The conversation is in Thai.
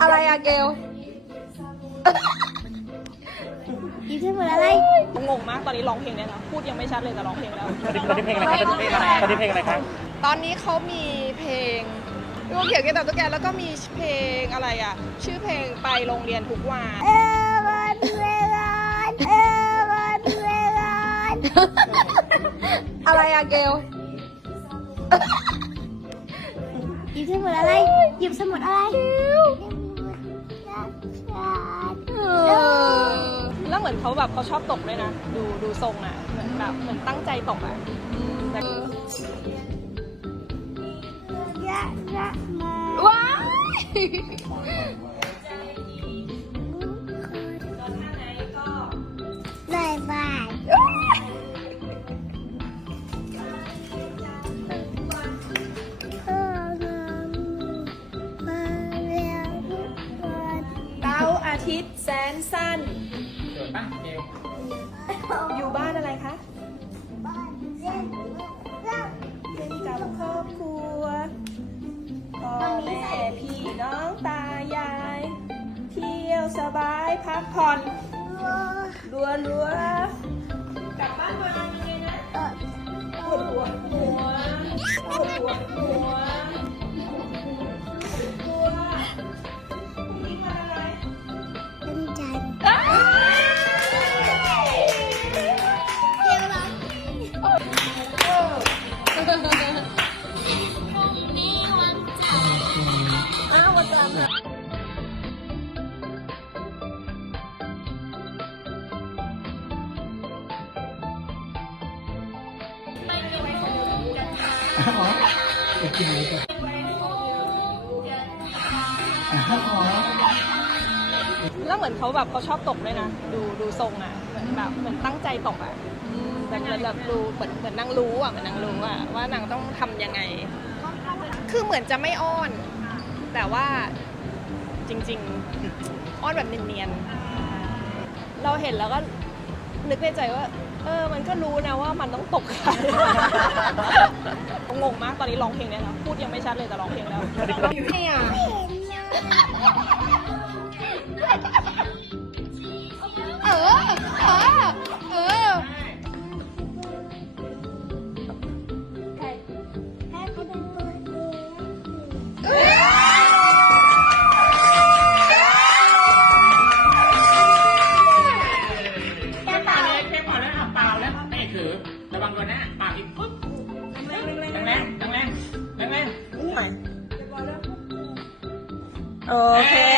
อะไรอะเกลหยิบสมุดอะไร งงมากตอนนี้ร้องเพลงเนี่ยนะพูดยังไม่ชัดเลยแต่ร้องเพลงแล้วตอนนี้ตอนนี้เพลงอะไรครับตอนนี้เพลงอะไรตอนนี้เพลงอะไรครับตอนนี้เขามีเพลงลูกเขียวเกี่ยวกับตุ๊กแกแล้วก็มีเพลงอะไรอะ ชื่อเพลงไปโรงเรียนทุกวัน เออวันเวลาเออวันเวลาอะไรอะเกลห ยิบสมุดอะไร หยิบสมุดอะไรแล้วเหมือนเขาแบบเขาชอบตกด้วยนะ ดูดูทรงอะ เหมือนแบบเหมือนตั้งใจตกอะอืมแต่ยะยะมาว้าย ตาอาทิตย์แสนสั้น เกิดปะเกลอยู่บ้านอะไรคะบ้านเล่นรักเล่นกับครอบครัวพ่อแม่พี่น้องตายาย เที่ยวสบายพักผ่อนวัวรัวรัวๆกลับบ้านมา แล้วเหมือนเขาแบบเขาชอบตกด้วยนะ ดูดูทรงอะ เหมือนแบบเหมือนตั้งใจตกอะแต่เหมือนแบบดูเหมือนเหมือนนางรู้อะเหมือนนางรู้อะว่านางต้องทำยังไง คือเหมือนจะไม่อ้อน แต่ว่าจริง ๆ อ้อนแบบเนียนๆเราเห็นแล้วก็นึกในใจว่า เออ มันก็รู้นะว่ามันต้องตกใครงงมาก ตอนนี้ร้องเพลงเนี่ยนะพูดยังไม่ชัดเลยแต่ร้องเพลงแล้วเนี่ยเห็นนะ โอเค